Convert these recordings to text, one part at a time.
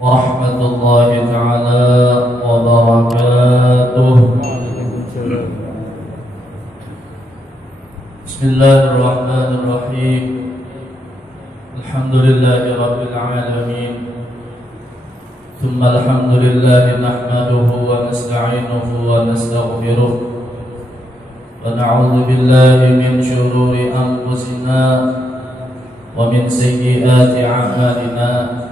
warahmatullahi ta'ala wabarakatuh. Bismillahirrahmanirrahim. Alhamdulillahi rabbil alamin. Thumma alhamdulillahi nahmaduhu wa nasta'inuhu wa nastaghfiruh. Wa na'udzu billahi min shururi anfusina wa min sayyiati a'malina.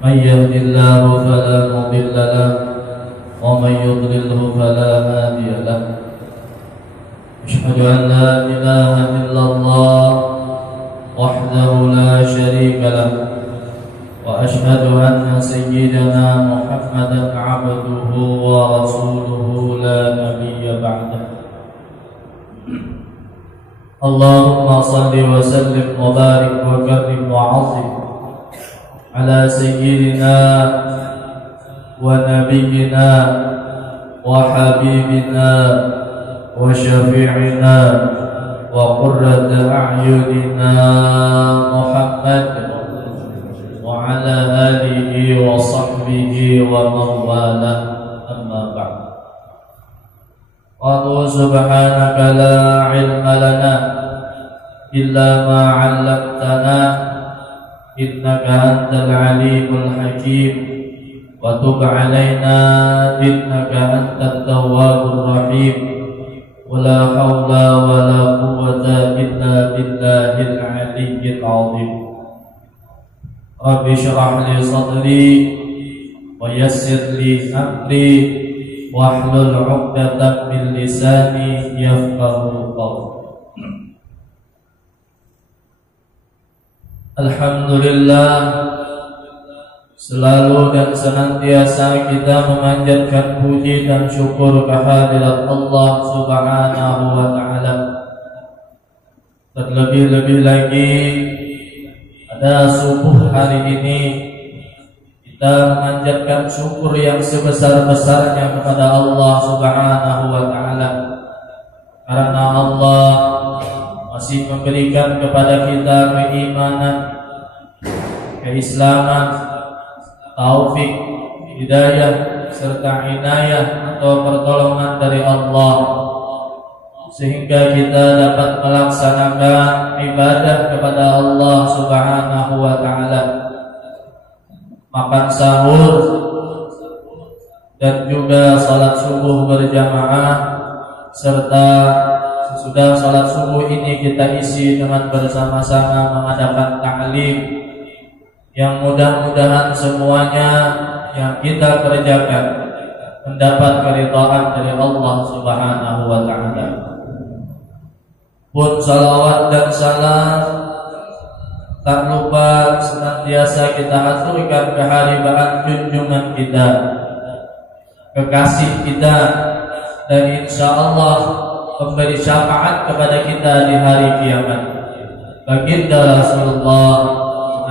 Man yahdihillahu fala mudilla lahu wa man yudlilhu fala hadiya lahu. Asyhadu an la ilaha illallah wahdahu la syarika lahu wa asyhadu anna sayyidana Muhammadan 'abduhu wa rasuluhu la nabiyya ba'dahu. Allahumma salli wa sallim wa barik wa karrim wa 'azzim ala sayyidina wa nabiyyina wa habibina wa syafi'ina wa qurrata a'yunina Muhammad wa ala alihi wa sahbihi wa mawala, amma ba'd. Qala subhanaka la ilma lana illa ma 'allamtana innaka antal alimul hakim wa tub 'alaina innaka antat tawwabur rahim. Wala haula wala quwwata illa billahil aliyyil azim. Rabbi shrah li sadri wa yassir li amri wahlul 'uqdatam min lisani yafqahu qawli. Alhamdulillah, selalu dan senantiasa kita memanjatkan puji dan syukur kehadirat Allah Subhanahu wa ta'ala. Terlebih-lebih lagi pada subuh hari ini kita memanjatkan syukur yang sebesar-besarnya kepada Allah Subhanahu wa ta'ala, karena Allah masih memberikan kepada kita keimanan, keislaman, taufik, hidayah, serta inayah atau pertolongan dari Allah, sehingga kita dapat melaksanakan ibadah kepada Allah Subhanahu wa ta'ala, makan sahur dan juga salat subuh berjamaah, serta sesudah salat subuh ini kita isi dengan bersama-sama mengadakan ta'lim yang mudah-mudahan semuanya yang kita kerjakan mendapat keridhaan dari Allah Subhanahu wa ta'ala. Pun salawat dan salam tak lupa senantiasa kita aturkan keharibaan junjungan kita, kekasih kita, dan insyaallah memberi syafaat kepada kita di hari kiamat, baginda Rasulullah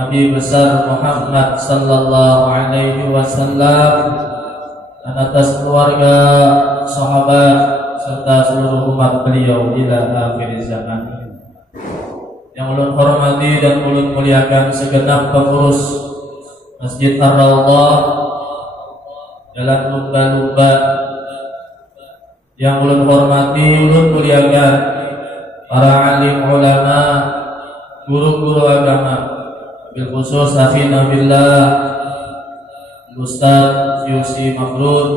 Nabi besar Muhammad sallallahu alaihi wasallam, dan atas keluarga, sahabat, serta seluruh umat beliau ila akhir zaman. Yang ulun hormati dan ulun muliakan segenap pengurus Masjid Ar-Raudhah, Jalan Lumba-Lumba. Yang ulun hormati, ulun muliakan para alim ulama, guru-guru agama, bil khusus Hafidhna billah Ustaz Yusi Mabrur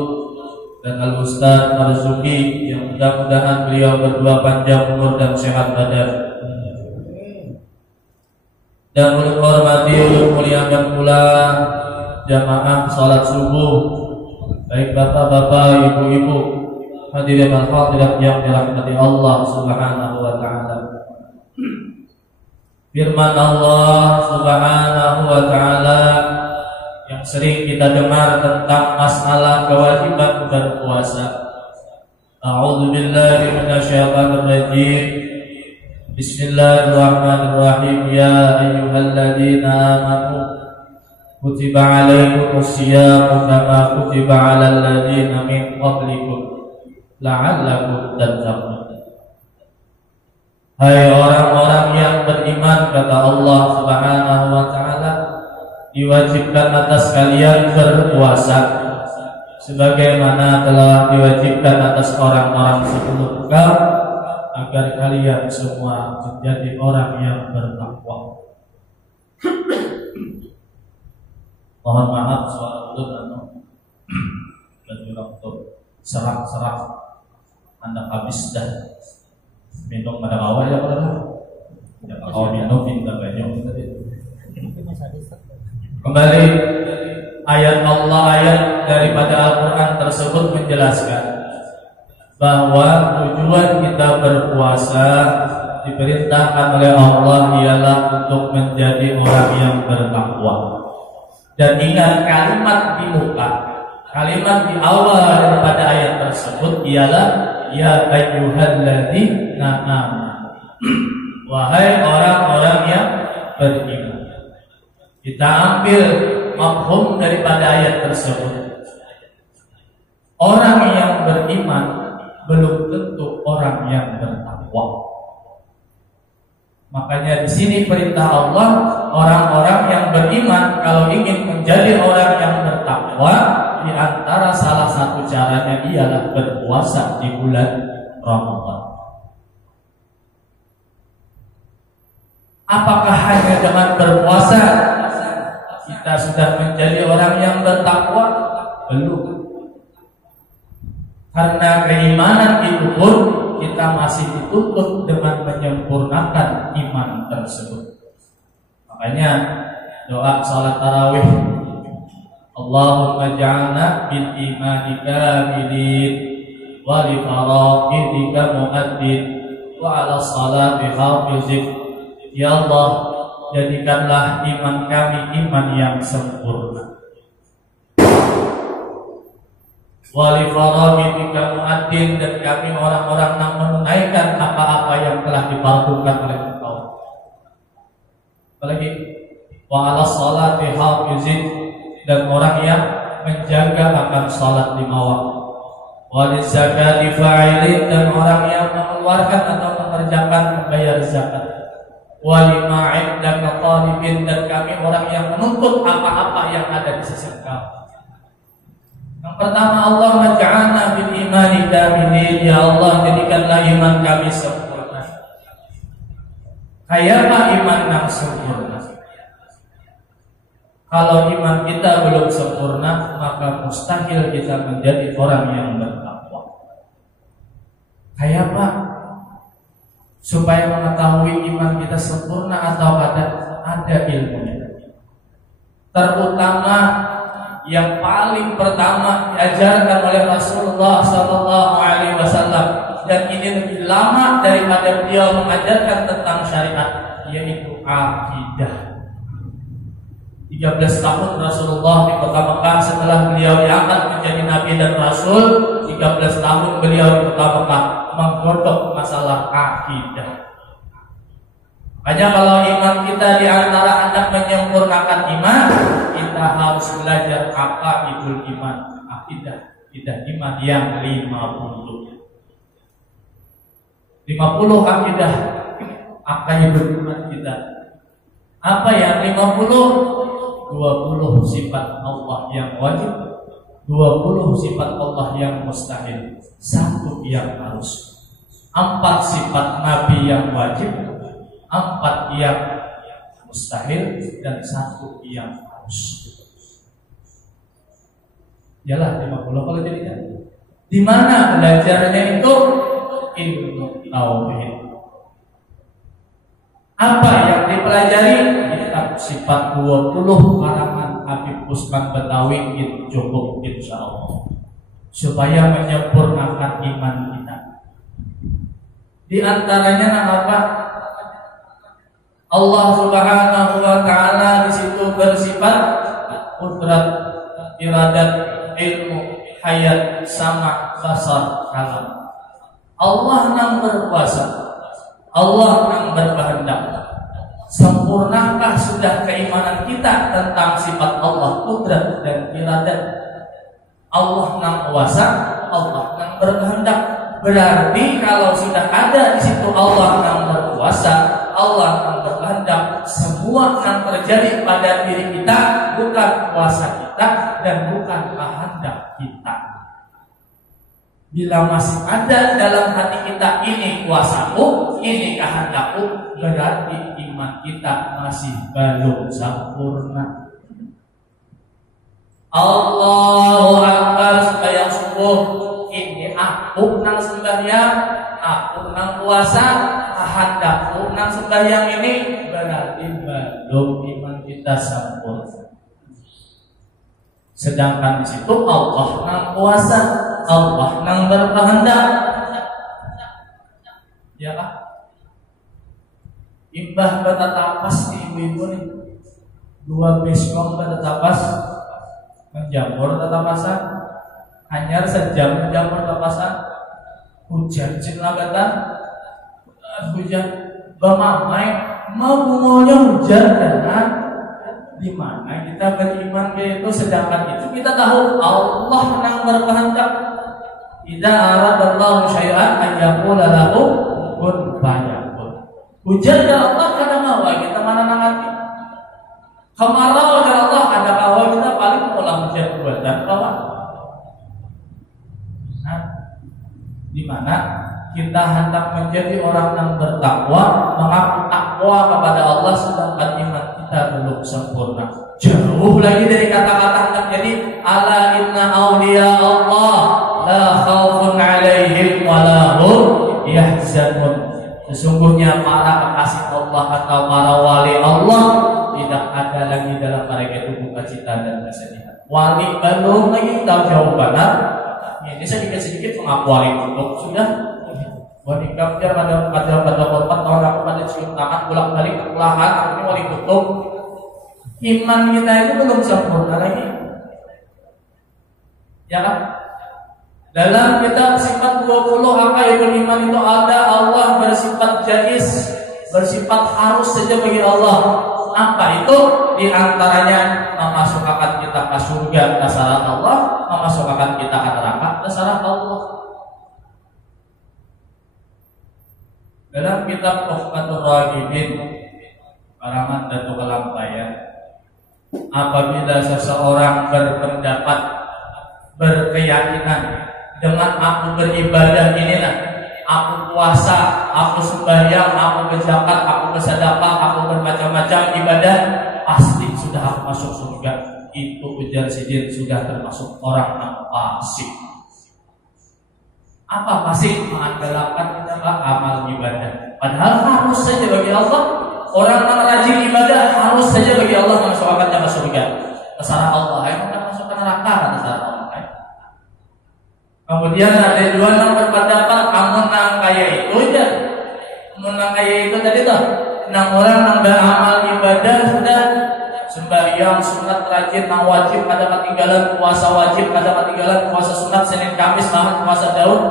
dan Al-Ustaz Marzuki, yang mudah-mudahan beliau berdua panjang umur dan sehat badan. Dan ulun hormati, ulun muliakan pula jamaah salat subuh, baik bapak-bapak, ibu-ibu, hadirin dan hadirat yang dirahmati Allah Subhanahu wa ta'ala. Firman Allah Subhanahu wa ta'ala yang sering kita dengar tentang masalah kewajiban berpuasa. A'udzu billahi minasyaitonir rajim. Bismillahirrahmanirrahim. Ya ayyuhalladzina amanu kutiba 'alaikumusyiyamu kama kutiba 'alal ladzina min qablikum la'allakum tattaqun. Hai orang-orang yang beriman, kata Allah Subhanahu wa ta'ala, diwajibkan atas kalian berpuasa sebagaimana telah diwajibkan atas orang-orang sebelum kau, agar kalian semua menjadi orang yang bertakwa. Mohon maaf suara belum dan juga untuk serak-serak Anda habis dah minum pada awal ya pada kalau minum minta banyak. Kembali ayat Allah, ayat daripada Al-Quran tersebut menjelaskan bahwa tujuan kita berpuasa diperintahkan oleh Allah ialah untuk menjadi orang yang bertakwa. Dan ingat kalimat di muka, kalimat di awal daripada ayat tersebut ialah ya ayyuhalladzina amanu, wahai orang-orang yang beriman. Kita ambil mafhum daripada ayat tersebut. Orang yang beriman belum tentu orang yang bertakwa. Makanya di sini perintah Allah, orang-orang yang beriman kalau ingin menjadi orang yang bertakwa, di antara salah satu caranya ialah berpuasa di bulan Ramadan. Apakah hanya dengan berpuasa kita sudah menjadi orang yang bertakwa? Belum. Karena keimanan itu pun kita masih dituntut dengan menyempurnakan iman tersebut. Makanya doa salat tarawih, Allahumma ja'alna bil imani kamilin wa li fara'idika mu'addin wa ala salati hafizin. Ya Allah, jadikanlah iman kami iman yang sempurna. Wali fara'idika mu'addin, dan kami orang-orang yang menunaikan apa-apa yang telah difardukan oleh Engkau. Apalagi wa ala salati hafizin, dan orang yang menjaga akan salat lima waktu. Wali zakati fa'ilin, dan orang yang mengeluarkan atau mengerjakan membayar zakat. Wali ma'indaka talibin, dan kami orang yang menuntut apa-apa yang ada di sisi Engkau. Yang pertama, Allah maj'alna bil imani kamilin, ya Allah jadikanlah iman kami sempurna. Kayalah iman yang sempurna. Kalau iman kita belum sempurna, maka mustahil kita menjadi orang yang bertakwa. Kayalah supaya mengetahui iman kita sempurna atau ada ilmunya. Terutama yang paling pertama diajarkan oleh Rasulullah SAW, dan ini lebih lama daripada beliau mengajarkan tentang syariat, yaitu akidah. 13 tahun Rasulullah di kota Mekah setelah beliau diangkat menjadi Nabi dan Rasul. 13 tahun beliau di kota Mekah menggodok masalah akidah. Makanya kalau iman kita di antara hendak menyempurnakan iman, kita harus belajar aqaidul iman, akidah iman yang 50. 50 akidah aqaidul iman kita. Apa yang 50? 20 sifat Allah yang wajib, 20 sifat Allah yang mustahil, 1 yang harus. 4 sifat Nabi yang wajib, 4 yang mustahil, dan 1 yang harus. Yalah 50 kalau jadinya. Di mana belajarnya itu? Ilmu tauhid. Apa yang dipelajari? Kitab sifat 20 karangan Habib Usman Betawi itu cukup insyaallah, supaya menyempurnakan iman kita. Di antaranya apa? Allah Subhanahu wa taala di situ bersifat qudrat, iradat, ilmu, hayat, sama, basar, kalam. Allah yang berkuasa, Allah yang berkehendak. Sempurnakah sudah keimanan kita tentang sifat Allah, qudrat dan iradat? Allah yang kuasa, Allah yang berkehendak. Berarti kalau sudah ada di situ Allah yang berkuasa, Allah yang berkehendak, semua semua yang terjadi pada diri kita bukan kuasa kita dan bukan kehendak kita. Bila masih ada dalam hati kita ini kuasaku, ini kehendakku, berarti iman kita masih belum sempurna. Allahu Akbar sembahyang subuh, ini aku nang sembahyang, aku nang puasa, kehendakku nang sembahyang ini, berarti belum iman kita sempurna. Sedangkan di situ Allah nang puasa, Allah nang berkehendak. Ya kan? Imbah bertatapas di ibu-ibu nih, 2 beskong bertatapas, menjamur tatapasan, hanya sejam menjamur tatapasan, hujan cilagatan, hujan bamamai, maunya hujan kan? Di mana kita beriman itu, sedangkan itu kita tahu Allah yang berkehendak. Idza aradallahu syai'an an yaqula lahu kun fayakun. Hujan dari Allah kada mau kita mana nangati. Kemarau dari Allah ada kawan kita paling ulang hujan buatan kawan. Nah, di mana kita hendak menjadi orang yang bertakwa, mengaku takwa kepada Allah, sedangkan iman kita belum sempurna. Jauh lagi dari kata-kata hendak jadi ala inna awliya Allah la khaufun alaihim wa la hum yahzanun. Sesungguhnya para kekasih Allah atau para wali Allah tidak ada lagi dalam mereka itu duka cita dan kesedihan. Wali belum lagi tahu jawabannya. Ini sedikit-sedikit mengaku wali itu sudah. Wali kapjar pada korban tahun aku pada cium tangan bolak-balik kekulahan, ini wali kutub. Iman kita itu belum sempurna lagi. Ya kan? Dalam kitab sifat 20 Aqaidul Iman itu ada Allah bersifat jais, bersifat harus saja bagi Allah. Apa itu? Di antaranya memasukkan kita ke surga terserah Allah, memasukkan kita ke neraka terserah Allah. Dalam kitab Tuhfatul Raghibin karangan Datuk Kalampayan, apabila seseorang berpendapat, berkeyakinan dengan aku beribadah inilah, aku puasa, aku sembahyang, aku berzakat, aku bersedekah, aku bermacam-macam ibadah, pasti sudah aku masuk surga, itu ujar sidin sudah termasuk orang yang fasik. Apa fasik? Mengandalkan amal ibadah. Padahal harus saja bagi Allah, orang yang rajin ibadah harus saja bagi Allah memasukkannya ke surga. Terserah Allah, yang masuk ke neraka terserah Allah. Kemudian ada dua yang berpendapat amun nang kaya itu ya, amun nang kaya itu tadi tuh, nang orang nang beramal ibadah sudah sembahyang sunat rajin nang wajib pada ketinggalan puasa wajib pada ketinggalan puasa sunat Senin Kamis namun puasa Daud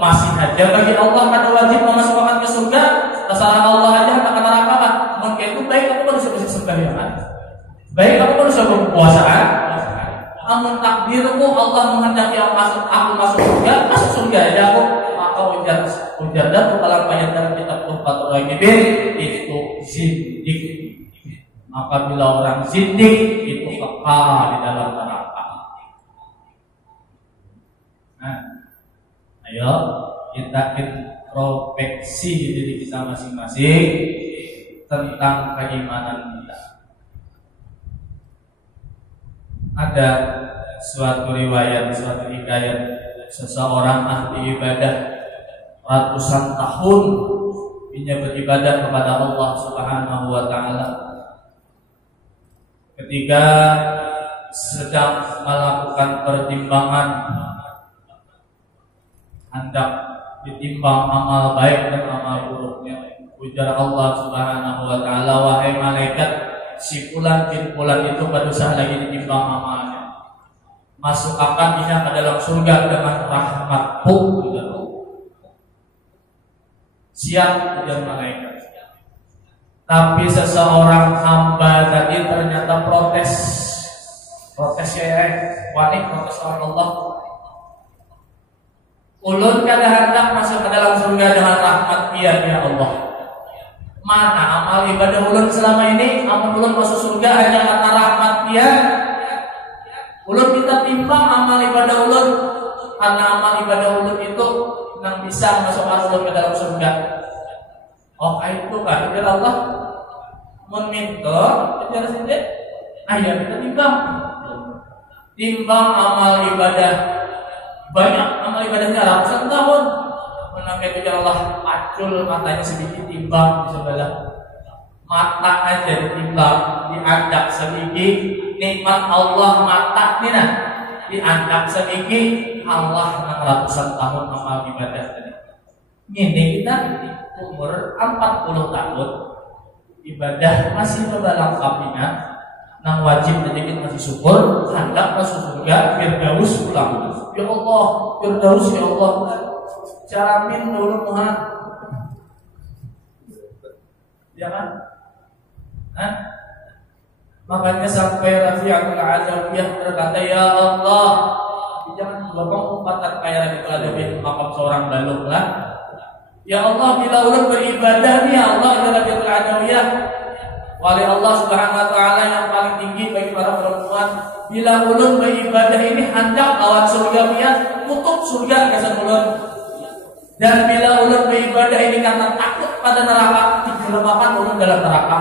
masih aja bagi Allah pada wajib memasukkan ke surga, terserah Allah aja tak kena neraka lah. Mungkin itu baik aku baru bisa sembahyang, baik aku baru bisa berpuasaan. Amun takdirku Allah menghendaki aku masuk surga ya aku, maka ujar dan dalam ayat dalam kitab Tuhfatul Raghibin itu zindik. Apabila orang zindik itu kekal di dalam neraka. Nah, ayo kita introspeksi diri kita masing-masing tentang keimanan kita. Ada suatu riwayat, suatu hikayat seseorang ahli ibadah ratusan tahun dia beribadah kepada Allah Subhanahu wa taala. Ketika sedang melakukan pertimbangan hendak ditimbang amal baik dan amal buruknya, ujar Allah Subhanahu wa taala, wahai malaikat, si fulan bin fulan itu baru saja lagi ditimbang amalnya, masuk akan dia ke dalam surga dengan rahmatku. Siap ujar malaikat. Tapi seseorang hamba tadi ternyata protes ya, wani protes sama Allah. Ulun kada hendak masuk ke dalam surga dengan rahmat ya Allah. Mana amal ibadah ulun selama ini? Amal ulun masuk surga hanya karena rahmat Dia. Ulun kita timbang amal ibadah ulun, karena amal ibadah ulun itu yang bisa masukkan ulun ke dalam surga. Oh itu kan kira Allah meminta bicara sini. Ayah kita timbang amal ibadah. Banyak amal ibadahnya ratusan tahun. Menangkai bicara Allah pacul matanya sedikit timbang sebelah. Mata aja ditimbang, dianggap sedikit. Nikmat Allah mata ni nah dianggap sedikit. Allah 600 tahun amal ibadah tadi. Ini kita umur 40 tahun ibadah masih berlengkapnya. Nang wajib sedikit masih syukur, hendak masuk surga, Firdaus pulang. Ya Allah, Firdaus ya Allah. Caramin dulu Tuhan. Ya kan? Hah? Makanya sampai Rafi'atul Adawiyah berkata, ya Allah, jangan bapak umpatan kayak itu ada di makam seorang baluk lah. Ya Allah, bila ulun beribadah nih Allah adalah Rafi'atul Adawiyah, wali Allah Subhanahu wa taala yang paling tinggi bagi para perempuan. Bila ulun beribadah ini hendak lawan surga biar tutup surga kesan ulun. Dan bila ulun beribadah ini karena takut pada neraka, dijelemakan ulun dalam neraka.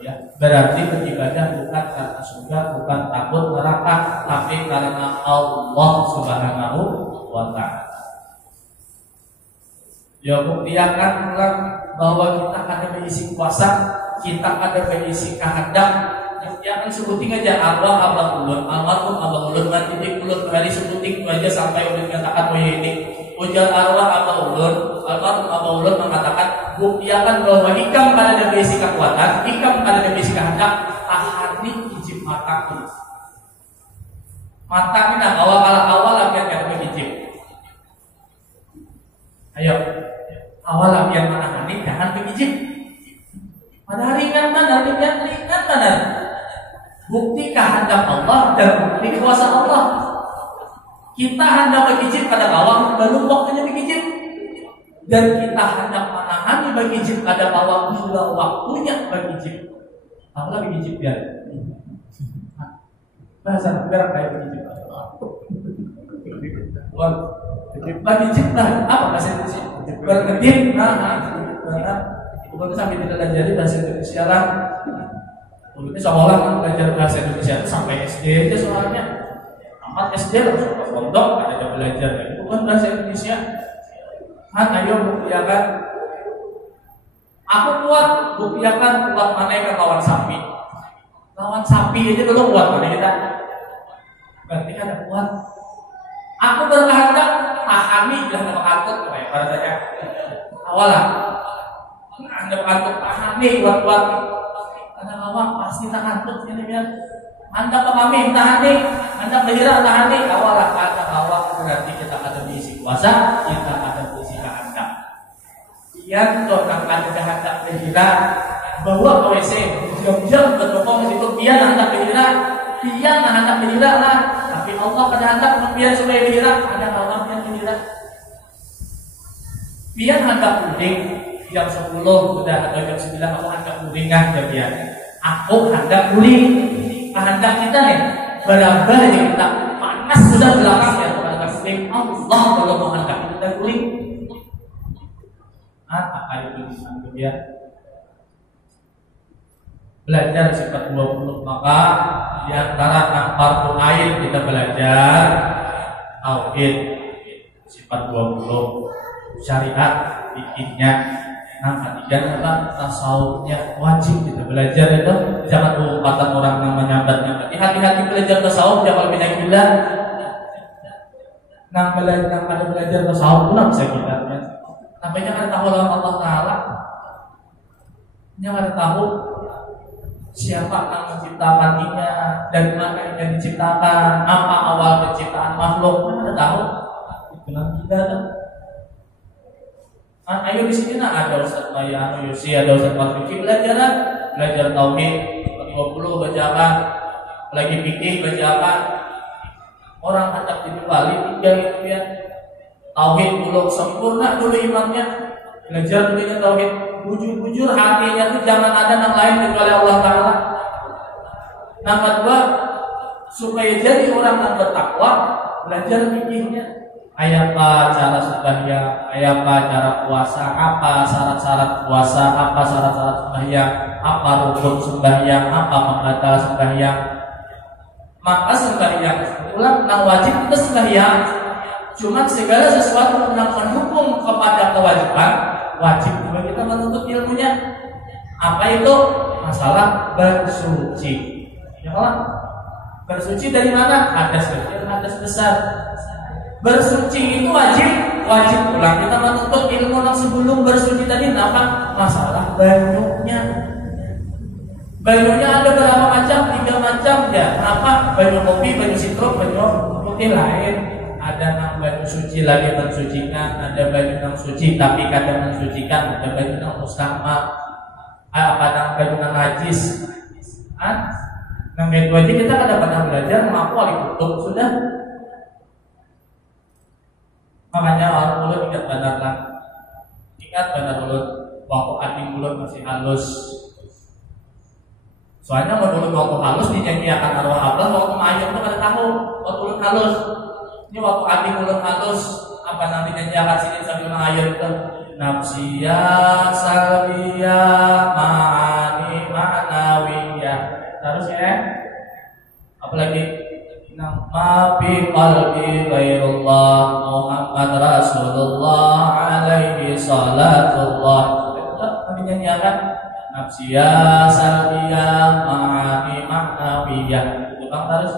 Ya. Berarti beribadah bukan karena surga, bukan takut neraka, tapi karena Allah Subhanahu wa taala. Ya buktikan ulang bahwa kita ada berisi kuasa, kita ada berisi kehendak. Yang sebuting aja abah ulun, almarhum abah ulun, mati ulun hari sebuting aja sampai ulun katakan ini. Ujar arwah abah ulun, almarhum abah ulun mengatakan buktikan bahwa ikam pada berisi kekuatan, ikam pada berisi kehendak, ahani ijib mata ini. Mata ini awal lagi yang berhijib. Ayo, awal lagi yang mana hani jangan berhijib. Pada ringan mana. Bukti kehendak Allah dan bukti kuasa Allah. Kita hendak berhijib pada awal, belum waktunya berhijib. Dan kita hendak menahani berhijib pada awal, bila waktunya berhijib. Apalah berhijib ya? Bahasa negara kayak berhijib. Berhijib lah, apa bahasa Indonesia? Berkedip, bukan sampai tidak belajar bahasa Indonesia lah. Ini seolah kan belajar bahasa Indonesia itu sampai SD aja soalnya. Amat SD langsung ke pondok ada belajar. Itu kan bahasa Indonesia. Ayo buktikan. Aku kuat, buktikan kuat mana yang lawan sapi. Lawan sapi aja belum kuat mana kita. Berarti kan ada kuat. Aku berkehendak, pahami bilang ada kantuk kayak pada saya. Awalah. Anda kantuk pahami kuat-kuat. Ada awak pasti tak kantuk ini biar. Anda pahami tahani, Anda bergerak tahani. Awalah kata awak berarti kita ada diisi kuasa, kita ada diisi kehendak. Yang orang ada kehendak bergerak, bawa ke WC, jam-jam bertokong di situ. Biar Anda bergerak, biar Anda bergerak lah. Tapi Allah pada hendak biar supaya bergerak, ada awak yang bergerak. Biar Anda puding jam 10 udah atau jam 9 aku hendak puding aja biar. Aku hendak puding. Kehendak kita nih berabah yang kita panas sudah belakang ya kehendak puding. Allah kalau menghendak kita puding. Apa itu dia? Belajar sifat 20 maka di antara fardu ain kita belajar tauhid sifat 20 syariat bikinnya. Nah, ketiga apa? Tasawufnya wajib kita belajar itu. Jangan umpatan orang yang menyambatnya. Hati-hati belajar tasawuf jangan lebih gila. Nah, belajar tasawuf pun bisa kita. Tapi jangan tahu Allah Taala. Jangan tahu siapa yang menciptakannya, dari mana yang diciptakan, apa awal penciptaan makhluk. Mana tahu? Itu nanti kita. Ayo di sini ada Ustaz Maya, Yusi, ada Ustaz Marfiki belajar tauhid 20 bacakan, lagi fikih bacakan. Orang hendak jadi wali 3 impian. Tauhid dulu sempurna dulu imannya. Belajar dunia tauhid, bujur-bujur hatinya tuh jangan ada yang lain kecuali Allah Ta'ala. Nomor 2, supaya jadi orang yang bertakwa, belajar fikihnya. Apa cara sembahyang, apa cara puasa, apa syarat-syarat puasa, apa syarat-syarat sembahyang, apa rukun sembahyang, apa pembatal sembahyang. Maka sembahyang ulang yang wajib itu sembahyang. Cuma segala sesuatu yang mendukung kepada kewajiban wajib juga kita menuntut ilmunya. Apa itu? Masalah bersuci. Ya Allah, bersuci dari mana? Hadas kecil, hadas besar. Bersuci itu wajib pulang. Kita menuntut ilmu yang sebelum bersuci tadi apa? Masalah banyunya. Banyunya ada berapa macam? 3 macam ya. Kenapa? Banyu kopi, banyu sitruk, banyu putih lain. Ada yang banyu suci lagi mensucikan, ada banyu yang suci tapi kadang mensucikan, ada banyu yang mustahma, ada banyu yang najis. Nah, itu aja kita kadang-kadang belajar mengaku wali kutub sudah. Makanya orang mulut ingat benar mulut waktu hati mulut masih halus. Soalnya mulut waktu halus dinyanyiakan arwah abad, waktu mayat itu kada tahu waktu mulut halus. Ini waktu hati mulut halus apa nanti dinyanyiakan sini sambil mayat itu nafsiya salbiya ma'ani ma'nawiyah. Terus ya, apalagi nama fi qalbi ghairullah Muhammad Rasulullah alaihi salatullah. Itu dinyanyikan nafsiya salbiya ma'ani ma'nawiyah. Itu kan terus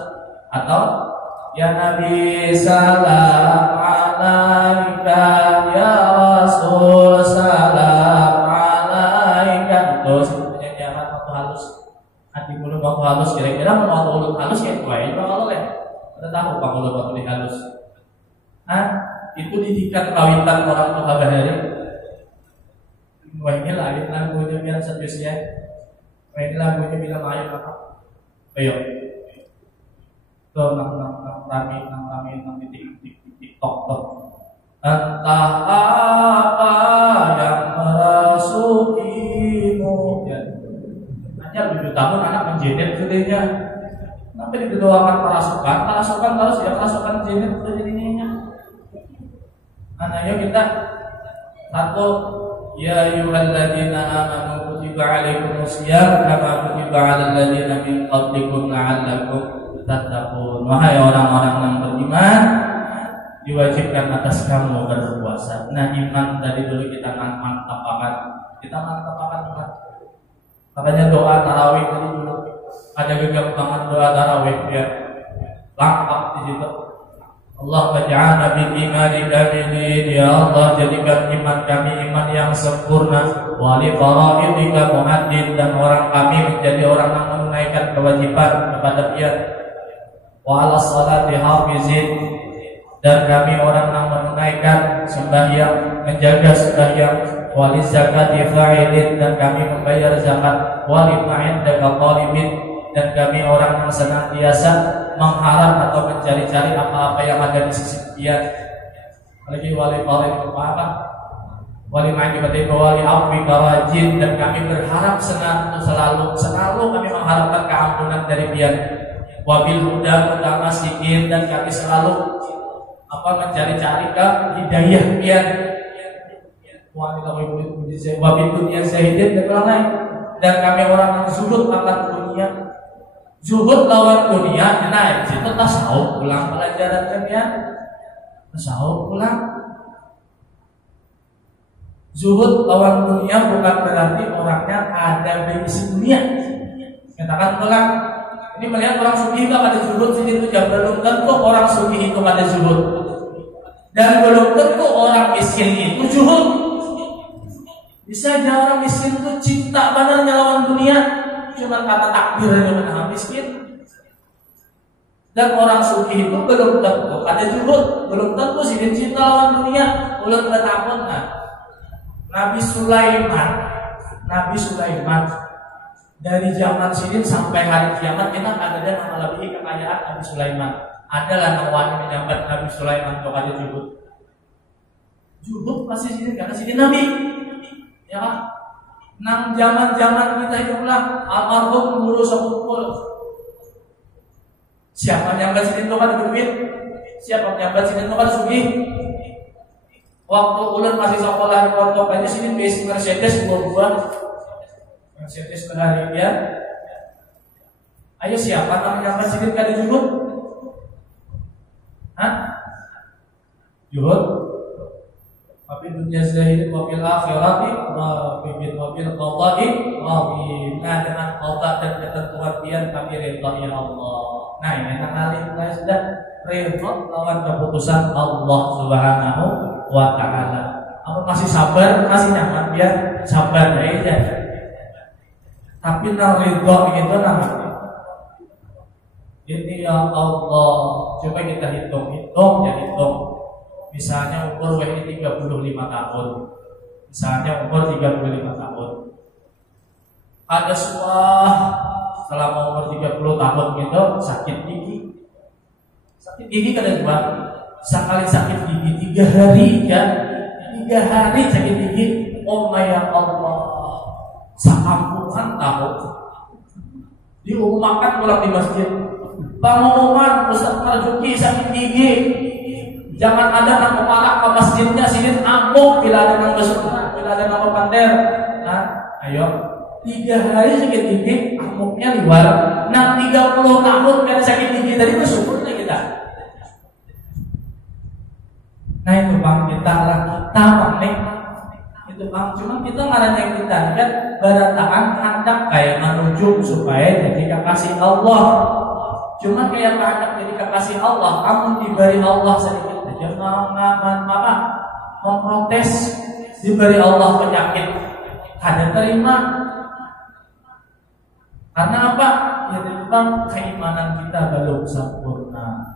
atau ya Nabi salam alaika ya Rasul salam alaika. Itu dinyanyikan waktu halus. Hati mulut waktu halus kira-kira waktu mulut halus kayak gue itu kalau ya kita tahu pak mulut waktu halus. Itu didikan kawitan orang tua bahari. Wah ini lagunya biar spesial. Wah ini lagunya bilang ayo apa? Ayo. Tuh nang TikTok tuh. Entah apa yang merasukimu. Ya 7 tahun anak menjenet gedenya. Tapi didoakan kerasukan terus ya kerasukan jenet udah jadinya. Ayo kita satu ya ayyuhalladzina amanu kutiba alaikumusiyam kama kutiba alal ladzina min qablikum la'allakum tattaqun. Wahai orang-orang yang beriman, diwajibkan atas kamu berpuasa. Nah, iman dari dulu kita mantapkan. Iman. Makanya doa tarawih tadi dulu ada kegampangan doa tarawih ya lengkap di situ. Allah baja'ana bil imani kamilin, ya Allah jadikan iman kami iman yang sempurna. Wa li faraidika muhaddid, dan orang kami menjadi orang yang menunaikan kewajiban kepada dia. Wa ala salati hafizin, dan kami orang yang menunaikan sembahyang, menjaga sembahyang. Wali zakati fa'ilin, dan kami membayar zakat. Wali ma'indaka qalibin, dan kami orang yang senantiasa mengharap atau mencari-cari apa-apa yang ada di sisi dia. Lagi wali qalib apa? Wali ma'indaka wali afwi karajin, dan kami berharap selalu kami mengharapkan keampunan dari dia. Wabil huda masikin, dan kami selalu mencari-cari ke hidayah dia. Wabil dunia syahidin, dan kami orang yang zuhud akan dunia. Zuhud lawan dunia, nah itu tasawuf pulang pelajaran kalian. Tasawuf pulang. Zuhud lawan dunia bukan berarti orangnya ada bensin dunia. Katakan pulang. Ini melihat orang sugih itu ada zuhud sini itu jam belum tentu orang sugih itu ada zuhud. Dan belum tentu orang miskin itu zuhud. Bisa aja orang miskin itu cinta benar lawan dunia, cuma kata takbir aja menahan miskin. Dan orang sugih itu belum tentu ada zuhud, belum tentu sih cinta lawan dunia, belum bertakun. Nabi Sulaiman dari zaman sini sampai hari kiamat enak ada yang melebihi kekayaan Nabi Sulaiman. Adalah nawan menyambat Nabi Sulaiman kepada zuhud. Zuhud pasti sini karena sini Nabi. Ya kan? Nang zaman-zaman kita itulah almarhum guru sepuluh. Siapa yang presiden itu kan duit? Siapa yang presiden itu kan sugih? Waktu ulun masih sekolah di pondok aja sini base Mercedes 22. Mercedes keharian. Ayo siapa namanya presiden kan disebut? Hah? Juhud? Tapi dunia zahid wa fil akhirati wa bil qada'i nah dengan qada dan ketentuan dia kami ridha ya Allah. Nah ini kali kita sudah ridha lawan keputusan Allah Subhanahu wa taala. Apa masih sabar, masih nyaman dia sabar aja. Tapi nang ridha gitu namanya. Ini ya Allah, coba kita hitung. Misalnya umur WI 35 tahun. Misalnya umur 35 tahun. Ada sebuah selama umur 30 tahun gitu sakit gigi. Sakit gigi ada dua. Sekali sakit gigi 3 hari kan. 3 hari sakit gigi. Oh ya Allah. Sekampungan tahu. Diumumkan pulang di masjid. Pengumuman Ustaz Marzuki sakit gigi. Jangan ada yang kepala ke masjidnya sini amuk bila ada yang besar, bila ada yang pander. Nah, ayo 3 hari sakit gigi, amuknya liwar. Nah 30 tahun kan sakit gigi tadi bersyukurnya kita. Nah itu bang kita nih. Itu bang, cuman kita ngaranya kita kan beratahan hendak kayak menuju supaya jadi kekasih Allah. Cuma kayak hendak jadi kekasih Allah, kamu diberi Allah sedikit aja memprotes, diberi Allah penyakit, ada terima. Karena apa? Ya memang keimanan kita belum sempurna.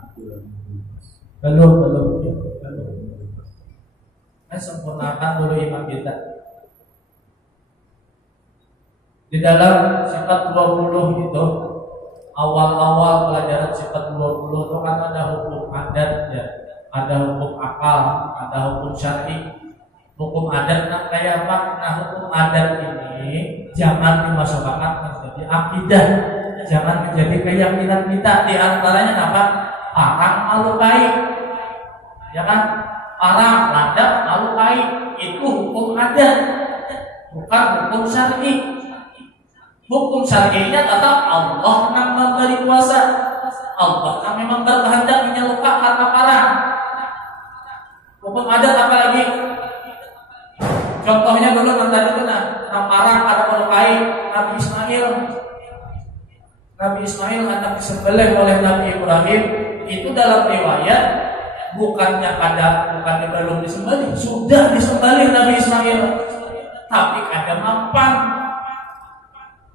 Belum. Sempurnakan dulu iman kita. Di dalam sifat 20 itu awal-awal pelajaran sifat 20 itu kan ada hukum adat ya, ada hukum akal, ada hukum syar'i. Hukum adat kayak apa? Nah hukum adat ini jangan dimasukkan menjadi akidah, jangan menjadi keyakinan kita. Di antaranya apa? Parang malukai, ya kan? Parang, ladap, malukai itu hukum adat, bukan hukum syar'i. Hukum syar'inya tetap Allah yang memberi kuasa. Allah yang memang berkehendak menyeluka karena parang. Hukum adat apa lagi? Contohnya dulu tadi itu parang ada melukai Nabi Ismail. Nabi Ismail anak disembelih oleh Nabi Ibrahim. Itu dalam riwayat bukan belum disembelih, sudah disembelih Nabi Ismail. Tapi ada mapan.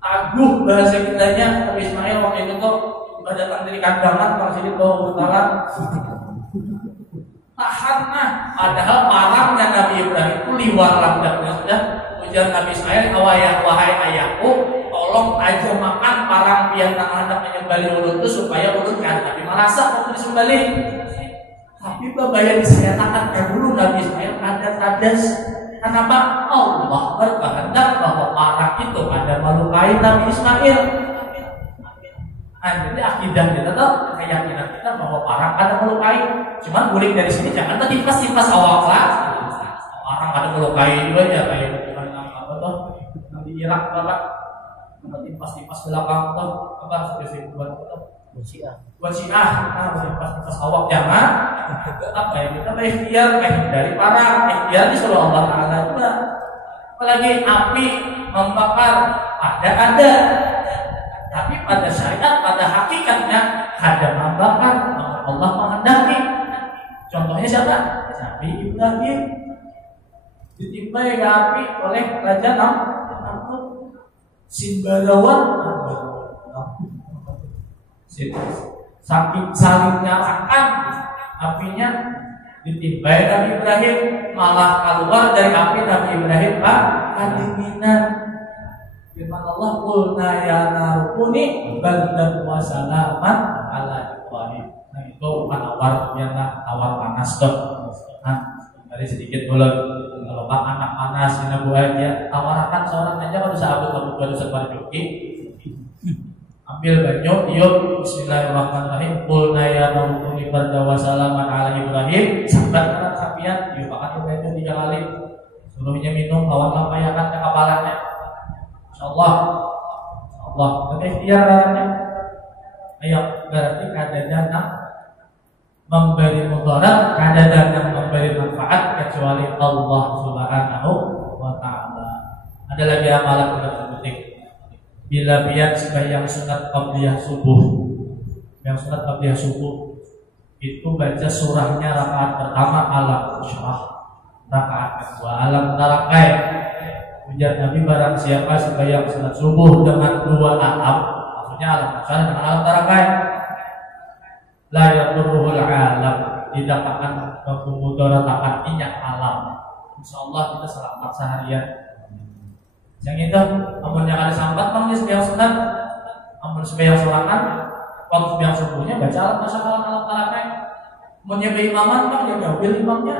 Aduh bahasa kitanya Nabi Ismail waktu itu tuh datang dari kandangan kalau sini tuh utara tahan padahal parangnya Nabi Ibrahim itu liwar landaknya sudah ujar Nabi Ismail wahai ayahku tolong aja makan parang biar anak menyembelih ulut itu supaya ulut kan tapi merasa waktu disembelih. Tapi bapak yang disertakan dulu Nabi Ismail kadas. Kenapa? Allah berkehendak bahwa parang itu ada melukai Nabi Ismail. Nah, jadi akidah kita tuh keyakinan kita bahwa parang ada melukai. Cuman guling dari sini jangan timpas awal kelas. Parang ada melukai juga ya kayak apa tuh di Irak bapak timpas belakang tuh apa seperti buat buat Syiah, timpas awal jangan. Apa ya kita ikhtiar dari parang, ikhtiar disuruh Allah Taala juga. Apalagi api membakar ada. Tapi pada syariat, pada hakikatnya ada membakar Allah menghendaki. Contohnya siapa? Nabi Ibrahim ditimpai ke api oleh Raja Namrud. Simbadawan saking saling nyalakan apinya ditimpai Nabi Ibrahim malah keluar dari api Nabi Ibrahim kedinginan. Firman Allah qulna ya narukuni baldan wa salaman ala Ibrahim. Nah itu penawar yang tawar panas tuh. Nah dari sedikit dulu kalau bapak anak panas ini buat dia tawarkan seorang aja kalau sahabat Abu Bakar As-Siddiq ambil banyu yuk bismillahirrahmanirrahim qulna ya rabbi barda wa salaman ala ibrahim sahabat anak sapian yuk pakai banyu 3 kali suruhnya minum lawan lampayakan ke kapalannya insyaallah Allah tapi ikhtiarnya ayo berarti ada dana memberi mudarat ada dana memberi manfaat kecuali Allah Subhanahu wa taala. Ada lagi amalan yang penting. Bila biar sembahyang sunat qabliyah subuh. Yang sunat qabliyah subuh itu baca surahnya rakaat pertama Al-Asyrah, rakaat kedua Al-Tarakai. Ujar Nabi barang siapa sembahyang sunat subuh dengan 2 alam, maksudnya Al-Asyrah dengan Al-Tarakai. La yadurruhul alam, tidak akan memudaratkan minyak alam. Insyaallah kita selamat seharian. Yang itu, amun yang ada sambat bang di sembahyang sunat, amun sembahyang sorangan, waktu sembahyang subuhnya baca Al-Asyrah Al-Tarakai. Amun yang imaman bang ya gawil imamnya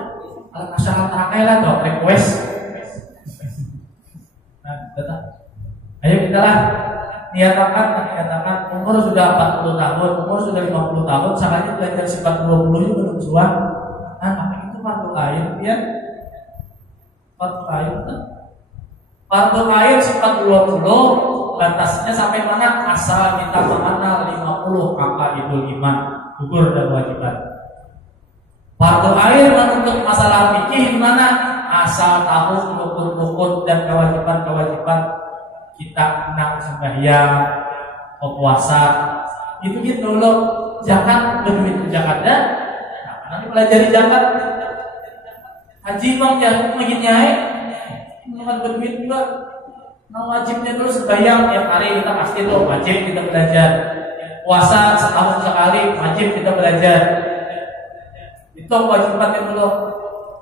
Al-Asyrah Al-Tarakai lah, dong request. Nah, datang. Ayo kita lah. Niatakan umur sudah 40 tahun, umur sudah 50 tahun, salahnya belajar sifat 20 itu belum suah. Apa itu fardu ain ya? Fardu ain kan? Fardu ain sifat 20 batasnya sampai mana? Asal kita mengenal 50 akaidul iman, gugur dan kewajiban. Fardu ain untuk masalah fikih mana? Asal tahu rukun-rukun dan kewajiban-kewajiban kita menang sembahyang, puasa, gitu loh. Zakat begitu zakatnya. Nah, nanti pelajari zakat. Haji bang jangan lagi nyai, jangan berduit juga. Nah wajibnya dulu sembahyang tiap hari kita pasti tuh wajib kita belajar. Puasa setahun sekali wajib kita belajar. Itu kewajibannya dulu.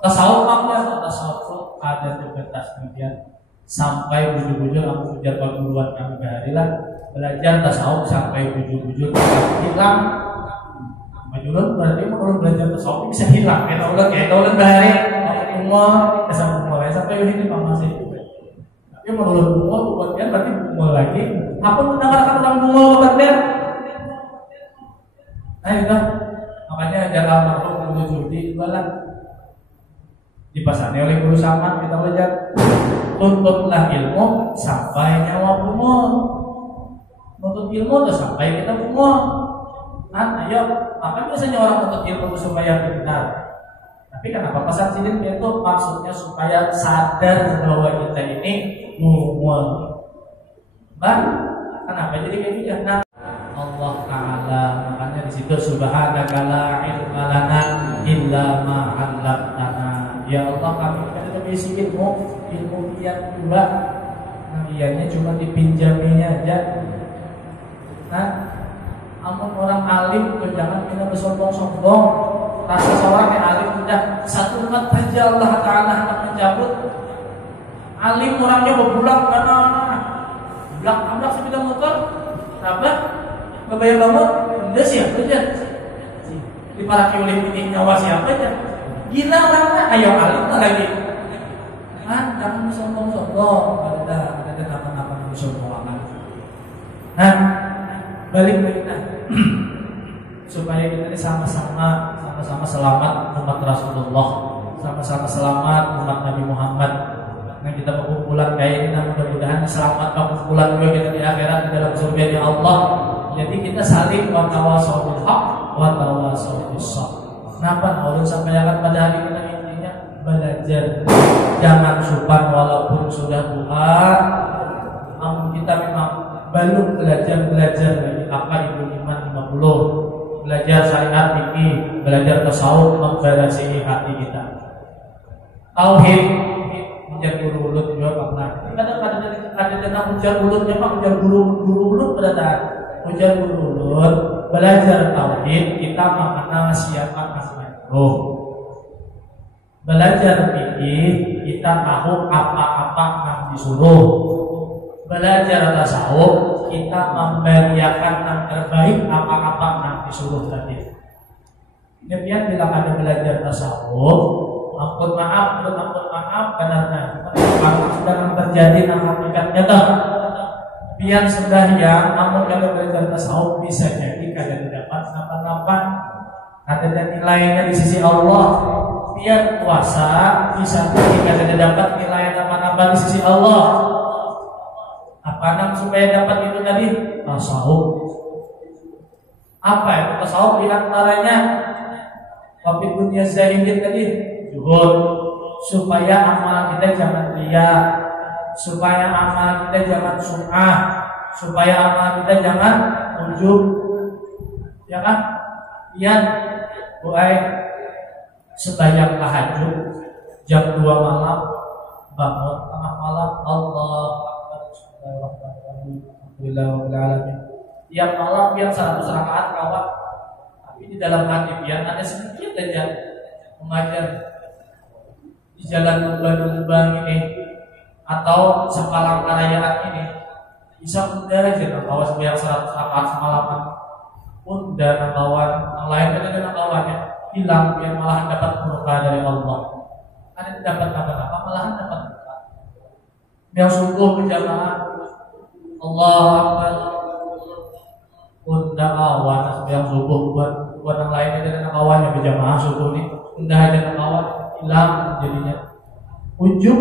Tasawuf maknya tasawuf ada batas kemudian. Sampai bujur-bujur aku ujar perguruan kami baharilah belajar tasawuf sampai bujur-bujur hilang. Majulun berarti kalau belajar tasawuf bisa hilang. Kayak ulang bahari umur sampai ini Pak masih itu. Tapi menurut umur buatnya berarti umur lagi. Apa mendengarkan orang umur buatnya? Nah itu makanya jalan makhluk guru judi balang dipasani oleh guru Saman kita belajar. Tuntutlah ilmu sampai nyawa umur. Nuntut ilmu tuh sampai kita umur. Nah, ayo, maka biasanya orang nuntut ilmu supaya benar. Tapi kenapa pesan sidin itu maksudnya supaya sadar bahwa kita ini umur. Bah, kenapa jadi kayak gitu? Nah, Allah Taala makanya di situ subhanaka la ilma lana illa ma 'allamtana. Ya Allah kami tidak bisa ilmu yang juga, nah ianya cuma dipinjaminya aja. Nah, amun orang alim tuh jangan kita bersombong-sombong. Rasa seorang yang alim udah satu umat saja Allah Taala akan mencabut. Alim orangnya berbulan mana? Belak sepeda motor, apa? Kebayang banget, udah siapa aja. Diparaki oleh ini nyawa siapa aja. Gila orangnya, ayo alim lagi. Jangan sombong-sombong, ada kenapa-napa yang disombongkan. Nah, balik lagi supaya kita ini sama-sama selamat umat Rasulullah, sama-sama selamat umat Nabi Muhammad. Nah kita berkumpulan kayak ini, mudah-mudahan selamat berkumpulan juga kita di akhirat di dalam surga ya Allah. Jadi kita saling wa tawasau bil haq wa tawasau bis sabr. Kenapa? Allah sampaikan pada hari kita intinya belajar. Jangan supan walaupun sudah tua. Namun kita memang belum belajar lagi apa itu iman 50. Belajar syariat fikih, belajar tasawuf memberasihi hati kita. Tauhid menjadi guru ulut juga pernah. Kadang-kadang ujar ulutnya Pak, ujar guru ulut berada. Ujar guru ulut, belajar tauhid kita mengenal siapa Roh. Belajar fikih kita tahu apa-apa yang disuruh. Belajar tasawuf kita memeriakan yang terbaik apa-apa yang disuruh tadi. Kemudian bila ada belajar tasawuf, ampun maaf benarnya. Kalau sedang terjadi hakikatnya tak. Biar sembahyang, namun kalau belajar tasawuf bisa jadi kalian dapat apa-apa. Ada nilainya di sisi Allah. Biar puasa bisa jadi kalian dapat nilai apa-apa di sisi Allah. Apa supaya dapat itu tadi? Tasawuf. Apa itu tasawuf? Di antaranya Wafid dunia zahidin tadi zuhud, supaya amal kita jangan riya, supaya amal kita jangan sum'ah, supaya amal kita jangan ujub, ya kan? Yang buai sembahyang tahajud jam 2 malam, bangun tengah malam, Allah Akbar, Alhamdulillah. Tiap malam yang 100 rakaat kawan. Di dalam hati biar ada sedikit aja mengajar di jalan lubang-lubang ini atau sepalang karayaan ini bisa mudah aja nakawan sebanyak 100 rakaat semalaman pun dan nakawan yang lain ada nakawannya hilang biar malahan dapat berkah dari Allah. Ada dapat apa malahan dapat berkah. Yang sungguh berjamaah Allah Akbar undang awan yang subuh buat yang lain ada kawan yang berjamaah subuh nih undang ada kawan hilang jadinya ujub.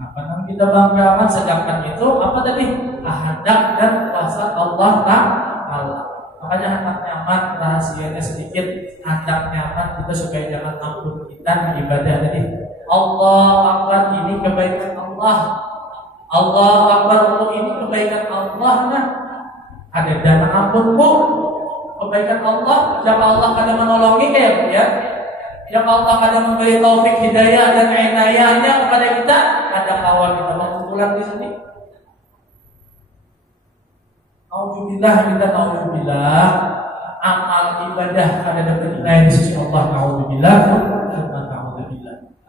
Nah karena kita banggakan sedangkan itu apa tadi ahadak dan kuasa Allah Ta'ala. Makanya hendak nyaman rahasianya sedikit hendak nyaman kita supaya jangan ampun kita ibadah tadi Allah Akbar ini kebaikan Allah Akbar untuk ini kebaikan Allah. Nah ada dana ampunmu kebaikan Allah, jika Allah kadang menolongi kayak ya, jika Allah kadang memberi taufik hidayah dan inayahnya kepada kita, ada kawan kita mengumpulkan di sini. Nauzubillah kita nauzubillah amal ibadah ada nilai di sisi Allah nauzubillah.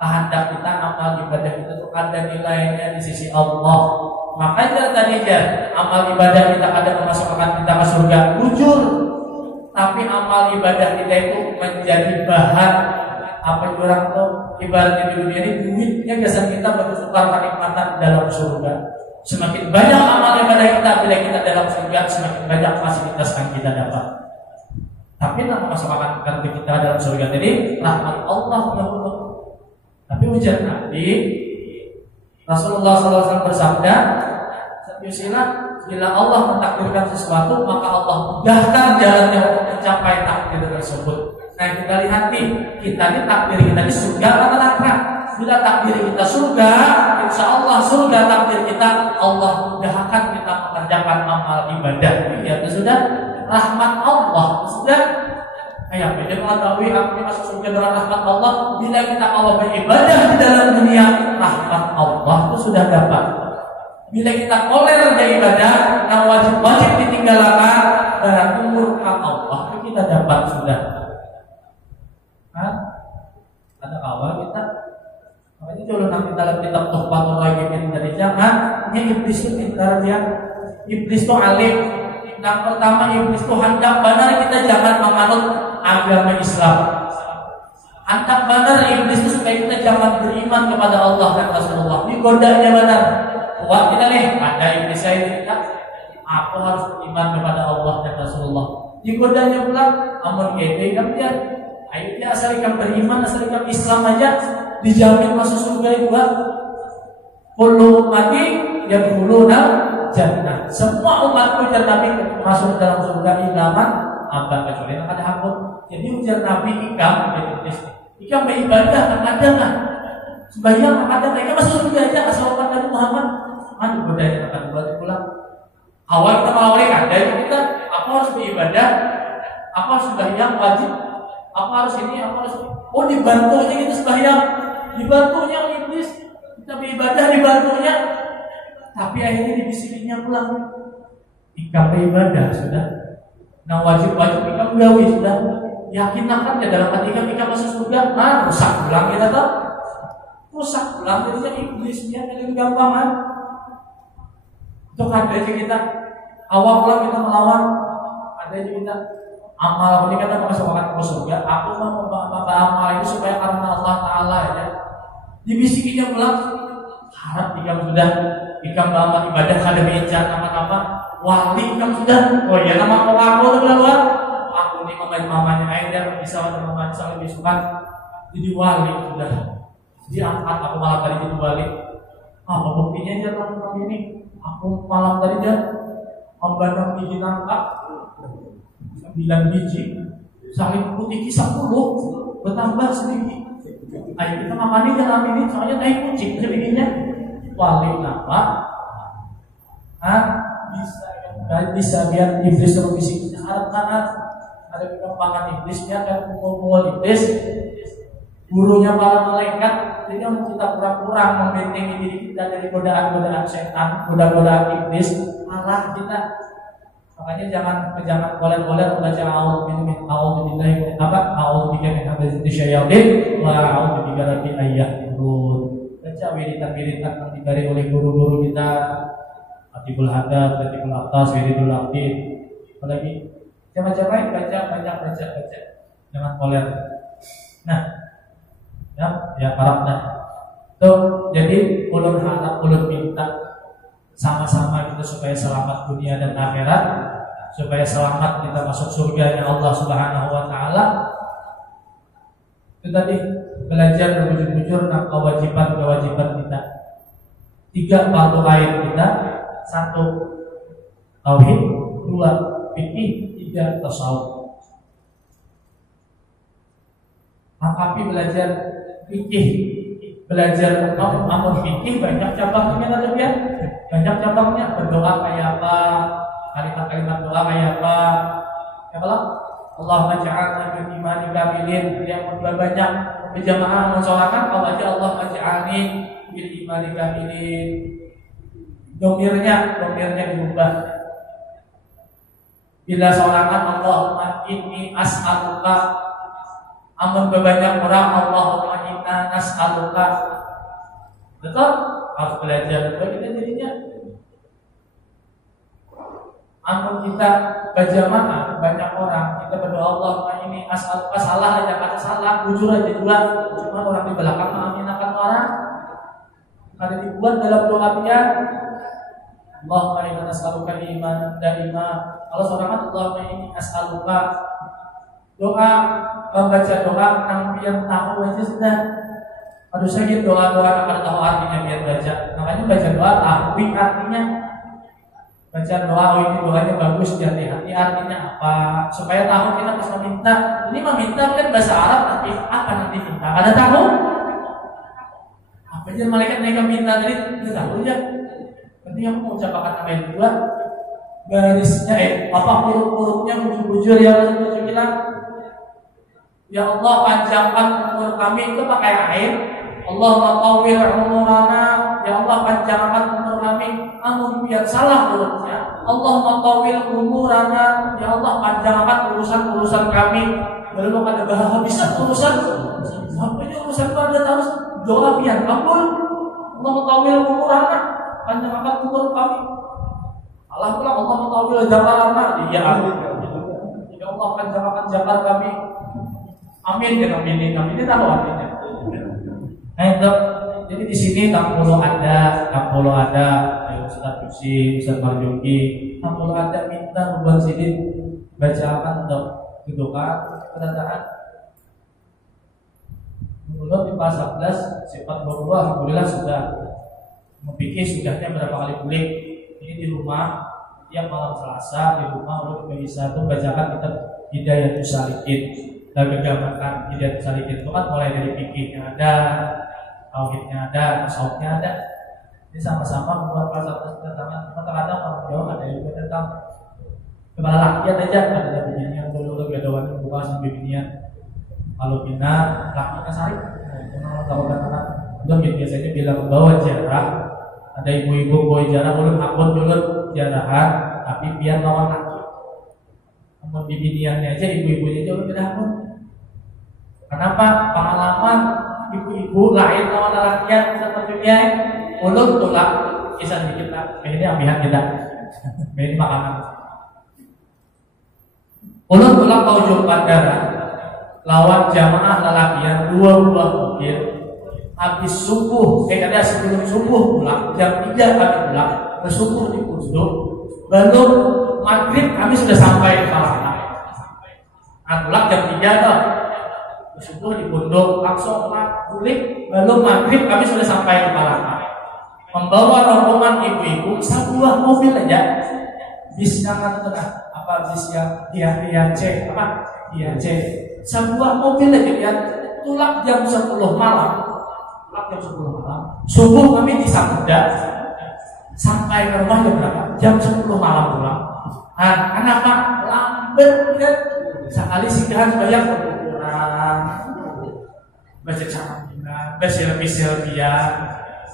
Hendak kita amal ibadah kita itu ada nilainya di sisi Allah. Makanya tadi ya amal ibadah kita ada memasukkan kita ke surga jujur, tapi amal ibadah kita itu menjadi bahan apa yang orang tuh ibaratnya di dunia ini duitnya biasa kita bertukar kenikmatan dalam surga. Semakin banyak amal ibadah kita bila kita dalam surga semakin banyak fasilitas yang kita dapat. Tapi nak memasukkan kita dalam surga jadi rahmat Allah yang penuh. Tapi ujar Nabi Rasulullah SAW bersabda, bila Allah mentakdirkan sesuatu, maka Allah mudahkan jalannya untuk mencapai takdir tersebut. Nah kita lihat nih, kita ini takdir kita di surga atau neraka. Bila takdir kita surga, insya Allah surga takdir kita, Allah mudahkan kita mengerjakan amal ibadah. Ya sudah, rahmat Allah sudah. Ayah, jadi mengetahui apa yang masuk surga dengan rahmat Allah. Bila kita Allah beribadah di dalam dunia, rahmat Allah itu sudah dapat. Bila kita koler dari ibadah, yang wajib-wajib ditinggalkan, berarti murka Allah itu kita dapat sudah. Kan? Ada awal kita. Makanya kalau nanti dalam kitab Tuhfatul Raghibin dari jangan, ini iblis itu pintar dia. Iblis itu alim. Yang pertama iblis itu hendak benar kita jangan menganut agama Islam. Hendak benar iblis itu supaya kita jangan beriman kepada Allah dan Rasulullah. Digodanya benar. Kuat kita nih, ada iblis saya kita. Aku harus beriman kepada Allah dan Rasulullah. Digodanya pula, amun gede kan dia. Ayo dia asalkan beriman, asalkan Islam aja, dijamin masuk surga juga. Kullu ummati yadkhuluna jannah. Semua umatku dan Nabi masuk dalam surga ilaman apa kecuali yang ada ampun. Jadi ujar Nabi ikam ikam beribadah kan ada kan? Sembahyang ada mereka masuk surga aja asal dari Muhammad. Aduh budaya akan buat pulang. Awal kita mengawali ada kita. Aku harus beribadah. Aku harus sembahyang wajib. Aku harus ini. Aku harus. Oh dibantunya kita sembahyang. Dibantunya iblis. Kita beribadah dibantunya. Tapi akhirnya dibisikinya pulang. Ikam beribadah sudah. Nah wajib-wajib ikam gawi sudah. Yakinkan ya dalam hati ikam masuk surga. Nah rusak pulang kita tahu. Rusak pulang jadinya iblisnya jadi gampangan. Itu ada aja kita awal pulang kita melawan. Ada aja kita amal ini kan masuk ke surga. Aku mau beramal itu supaya karena Allah Taala ya. Dibisikinya pulang harap ikam sudah ikam beramal ibadah kada meja nama-nama wali ikam sudah. Oh ya nama aku tuh bilang aku ini mamanya Aida bisa mamanya saya lebih suka jadi wali sudah. Diangkat aku malam tadi jadi wali. Apa buktinya dia tahun ini? Aku malam tadi dia membantu biji nangka 9 biji saling putih 10 bertambah sedikit. Ayo kita makan ini dalam ini soalnya naik kucing sedikitnya wali apa? Bisa biar iblis terus bisik harap kanan ada kembangan iblis dia akan pukul iblis gurunya para malaikat. Jadi kita kurang-kurang membentengi diri kita dari godaan-godaan setan, godaan-godaan iblis malah kita. Makanya jangan boleh-boleh membaca a'udzubillahi min hamzati syayatin wa a'udzubika rabbi ayyahdurun. Baca wiridan-wiridan yang diberi oleh guru-guru kita, Atibul Hadad, Atibul Atas, Wiridul Abid. Apalagi jangan baca. Jangan koler. Nah, ya harap dah. Tuh, jadi ulun harap, ulun minta sama-sama kita supaya selamat dunia dan akhirat, supaya selamat kita masuk surganya Allah Subhanahu wa taala. Itu tadi belajar berbujur-bujur tentang kewajiban kita. 3 fardu ain kita, 1 tauhid, 2 fikih, 3 tasawuf. Angkapi belajar fikih, belajar amal fikih banyak cabangnya tadi ya. Banyak cabangnya, berdoa kayak apa, kalimat-kalimat doa kayak apa. Ya kalau Allahumma ja'alna bil imani kamilin, yang banyak berjamaah mensorakan kalau aja Allahumma ja'alni bil imani kamilin. Domirnya diubah. Bila sorakan Allahumma inni as'aluka, amun banyak orang Allahumma inna nas'aluka. Betul? Harus belajar supaya kita jadinya ampun kita berjamaah banyak orang kita berdoa Allah ini asal salah aja kata salah jujur aja juga cuma orang di belakang menghinakan orang ada dibuat dalam doa dia Allahumma inna nas'aluka iman daima. Kalau seorang Allahumma ini as'aluka doa membaca doa yang tahu aja sudah. Aduh saya doa-doa akan tahu artinya biar baca. Makanya baca doa tahu artinya. Baca doa ini doanya bagus di hati artinya apa? Supaya tahu kita bisa minta. Ini meminta kan bahasa Arab nanti apa nanti minta? Ada tahu? Apa aja malaikat mereka minta tadi? Tidak tahu aja. Berarti aku mau ucapkan nama yang kedua garisnya apa huruf-hurufnya bujur-bujur yang Rasul bilang. Ya Allah panjangkan umur kami itu pakai air. Allah tawil umurana. Ya Allah panjangkan umur kami. Amun biar salah hurufnya. Allah tawil umurana. Ya Allah panjangkan urusan-urusan kami. Belum ada bahasa bisa urusan. Sampai urusan itu ada terus doa biar kabul. Allah tawil umurana. Panjangkan umur kami. Allah pula Allah tawil jakarana. Ya Allah panjangkan jakar kami. Amin dan amin tahu artinya. Nah, jadi di sini 60 ada, Ustaz Yusi, Ustaz Marjuki, 60 ada minta buat sini bacakan untuk gitu kan kedatangan. Menurut di pasal 11 sifat berubah, alhamdulillah sudah memikir sudahnya berapa kali kulik. Ini di rumah tiap malam Selasa di rumah untuk bisa tuh bacakan kitab Hidayatus Salikin. Dan menggambarkan Hidayatus Salikin itu kan mulai dari fikihnya ada, tauhidnya ada, tasawufnya ada. Ini sama-sama membuat pasal kedatangan. Kadang-kadang orang Jawa ada yang juga datang kepala rakyat aja, ada begini yang dulu ada wanita buka sampai beginian. Kalau bina rakyatnya sari, orang tahu katakan, udah biasanya bilang bawa jarah. Ada ibu-ibu bawa jarah, ulun akun juga jarahan, tapi biar lawan laki. Namun di biniannya aja, ibu-ibunya aja udah beda akun. Kenapa? Pengalaman ibu-ibu lain lawan rakyat sepertinya ulun tulak kisah dikit lah. Ini ambihan kita. Ini makanan. Ulun pulang ke ujung bandara lawan jamaah lelakian 2 buah mobil. Habis subuh, ada sebelum subuh pulang jam 3 kami pulang ke subuh di Punduk. Belum maghrib kami sudah sampai di Palangka. Pulang jam 3 toh. Subuh di Punduk langsung pulang. Belum maghrib kami sudah sampai di Palangka. Membawa rombongan ibu-ibu sebuah mobil aja. Bis yang tengah bis yang C sebuah mobil aja ya, tulak jam 10 malam. Subuh kami di Samudra sampai ke rumah jam berapa? Jam 10 malam pulang. Kenapa? Lambat kan? Sekali singgahan banyak kurang baca cakap berselfie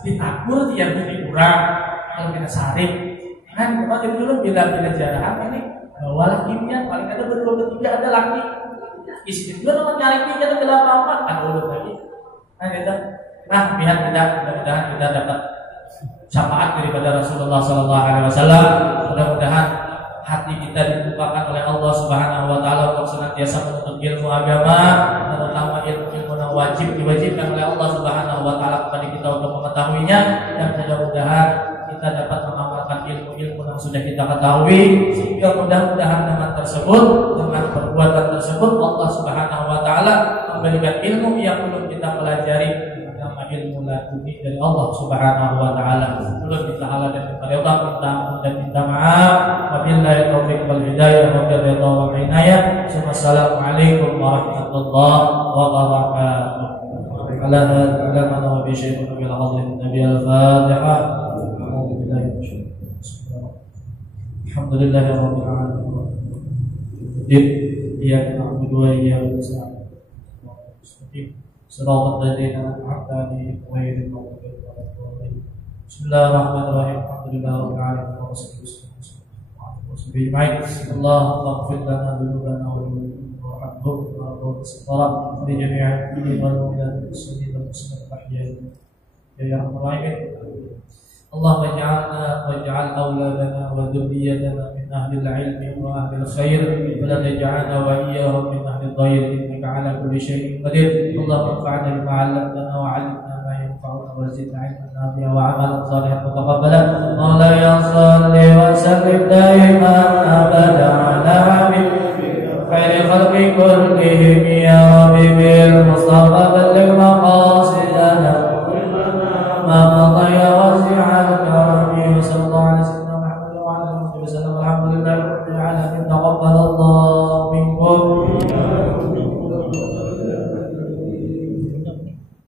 ditakur tiap hari kurang kalau kita saring kan kemarin dulu bila jarahan ini bawalah kimia paling ada berdua bertiga ada laki istri juga teman nyari kimia ada apa ada ulun lagi gitu. Biar mudah-mudahan kita dapat syafaat daripada Rasulullah SAW. Mudah-mudahan hati kita dibukakan oleh Allah Subhanahu Wa Taala untuk senantiasa menuntut ilmu agama, terutama ilmu yang wajib diwajibkan oleh Allah Subhanahu Wa Taala kepada kita untuk mengetahuinya, dan mudah-mudahan kita dapat mengamalkan ilmu-ilmu yang sudah kita ketahui, sehingga mudah-mudahan dengan tersebut, dengan perbuatan tersebut, Allah Subhanahu Wa Taala memberikan ilmu yang belum kita pelajari, ilmu laduni dari Allah Subhanahu Wa Taala. Belum kita halal dan Allah minta ampun dan minta maaf. Wabillahi taufiq wal hidayah wa billahi wa inayah. Assalamualaikum warahmatullahi wabarakatuh. Ala hadza wa bi syai'in bil hadrin nabi al-fatihah. Alhamdulillahi rabbil alamin. Iyyaka na'budu wa iyyaka nasta'in. صراط الذين أنعمت عليهم غير المغضوب عليهم. بسم الله الرحمن الرحيم. الحمد لله رب العالمين والصلاة والسلام على رسول الله. اللهم اغفر لنا ذنوبنا وارحمنا واغفر لجميع المؤمنين والمؤمنات والمسلمين والمسلمات الأحياء يا أرحم الراحمين. اللهم اجعلنا واجعل أولادنا وذريتنا من أهل العلم وأهل الخير، ولا تجعلنا وإياهم من أهل الضير، إنك على كل شيء قدير. اللهم انفعنا بما علمتنا وعلمنا ما ينفعنا وزدنا علما نافعا وعملا صالحا متقبلا. مولاي صل وسلم دائما أبدا على حبيبك خير خلق كلهم يا ربي بالمصطفى بلغ مقاصدنا ما مضى